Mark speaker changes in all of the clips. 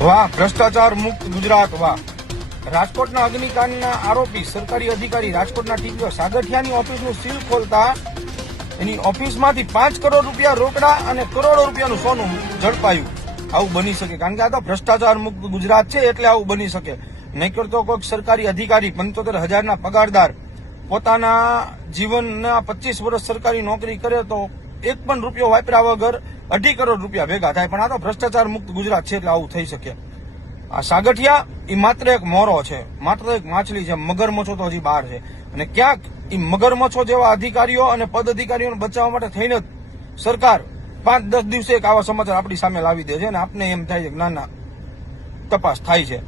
Speaker 1: વાહ, ભ્રષ્ટાચાર મુક્ત ગુજરાત, વાહ. રાજકોટના અગ્નિકાંડના આરોપી, સરકારી અધિકારી રાજકોટના ટીપીઓ સાગઠિયાની ઓફિસનું સીલ ખોલતા, એની ઓફિસમાંથી પાંચ કરોડ રૂપિયા રોકડા અને કરોડો રૂપિયાનું સોનું ઝડપાયું. આવું બની શકે. કારણ કે આ તો ભ્રષ્ટાચાર મુક્ત ગુજરાત છે, એટલે આવું બની શકે. નહીતર તો કોઈક સરકારી અધિકારી, પંચોતેર હજારના પગારદાર, પોતાના જીવનના પચીસ વર્ષ સરકારી નોકરી કરે તો એક પણ રૂપિયો વાપર્યા વગર અઢી કરોડ રૂપિયા ભેગા થાય, પણ આ તો ભ્રષ્ટાચાર મુક્ત ગુજરાત છે એટલે આવું થઈ શકે. આ સાગઠિયા એ માત્ર એક મોરો છે, માત્ર એક માછલી છે, મગરમચ્છો તો હજી બહાર છે. અને ક્યાંક એ મગરમચ્છો જેવા અધિકારીઓ અને પદ અધિકારીઓને બચાવવા માટે થઈને સરકાર પાંચ દસ દિવસે એક આવા સમાચાર આપણી સામે લાવી દે છે અને આપને એમ થાય છે કે ના ના, તપાસ થાય છે.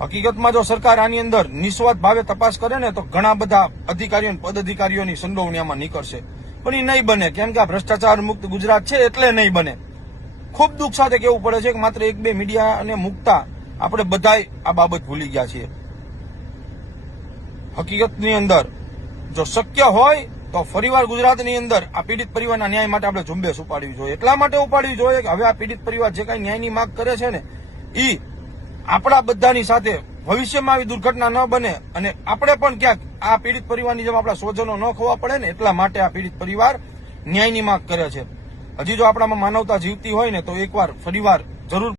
Speaker 1: હકીકતમાં જો સરકાર આની અંદર નિસ્વાર્થ ભાવે તપાસ કરે ને તો ઘણા બધા અધિકારીઓ પદ અધિકારીઓની સંડોવણી આમાં નીકળશે. પણ એ નહીં બને. કેમ કે આ ભ્રષ્ટાચાર મુક્ત ગુજરાત છે એટલે નહીં બને. ખૂબ દુઃખ સાથે કહેવું પડે છે કે માત્ર એક બે મીડિયાને મુકતા આપણે બધાય આ બાબત ભૂલી ગયા છીએ. હકીકતની અંદર જો શક્ય હોય તો ફરીવાર ગુજરાતની અંદર આ પીડિત પરિવારના ન્યાય માટે આપણે ઝુંબેશ ઉપાડવી જોઈએ. એટલા માટે ઉપાડવી જોઈએ કે હવે આ પીડિત પરિવાર જે કાંઈ ન્યાયની માંગ કરે છે ને એ આપણા બધાની સાથે ભવિષ્યમાં આવી દુર્ઘટના ન બને અને આપણે પણ ક્યાંક આ પીડિત પરિવારની જેમ આપણા સ્વજનો ન ખોવા પડે ને એટલા માટે આ પીડિત પરિવાર ન્યાયની માંગ કરે છે. હજી જો આપણામાં માનવતા જીવતી હોય ને તો એકવાર ફરીવાર જરૂર